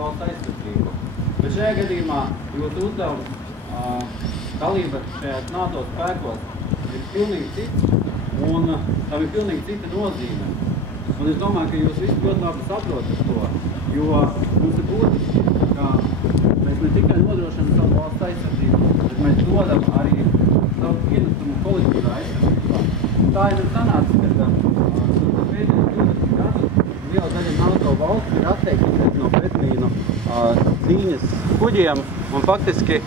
valsts aizsardzību. Bet šajā gadījumā jūsu uzdevums dalība šajās NATO spēkos ir pilnīgi cits, un tam ir pilnīgi cita nozīme. Un es domāju, ka jūs visi ļoti labi saprotat to, jo mums ir būtiski, ka mēs ne tikai nodrošinām savu valsts aizsardzību, bet mēs dodam arī savu pienesumu kolektīvā aizsardzībā. Tā ir sanāca, ka pēdējos 20 gadus liela daļa NATO valsts ir atteikusies no pretmīnu cīņas kuģiem, un faktiski,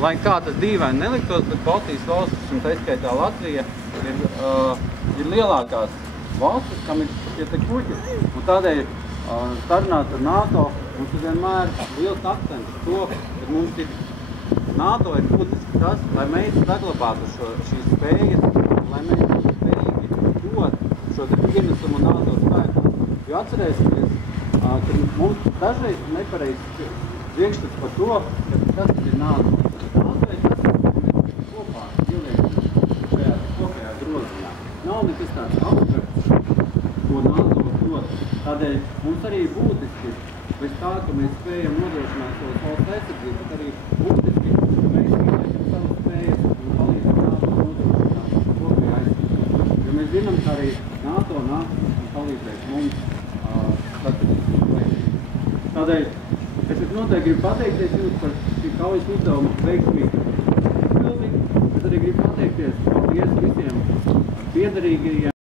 lai kā tas dīvaini neliktos, bet Baltijas valstis, un tā izskaitā Latvija, ir lielākās valstis, kam ir šie te kuģi, un tādēļ sarunāt ar NATO mums ir vienmēr liels akcents to, ka mums ir NATO ir būtiski tas, lai mēs saglabātu šīs spējas, un lai mēs būtu spējīgi dot šo te pienesumu NATO spēku. Jo atcerēsimies, ka mums dažreiz ir nepareizs priekšstats par to, ka tas ir NATO. NATO ir tas, ka mēs kopā ieliekam šajā kopējā groziņā. Nav nekas tāds abstrakts, ko NATO dod. Tādēļ mums arī būtiski, bez tā, ka mēs spējam nodrošināt savas valsts aizsardzību, bet arī būtiski, ka mēs ieliekam savas spējas un palīdzam NATO nodrošināt kopējā aizsardzību. Jo mēs zinām, ka arī NATO nāks un palīdzēs mums Tādēļ es noteikti gribu pateikties jums par šī kaujas uzdevumu veiksmīgu izpildi. Es arī gribu pateikties paldies visiem piederīgajiem.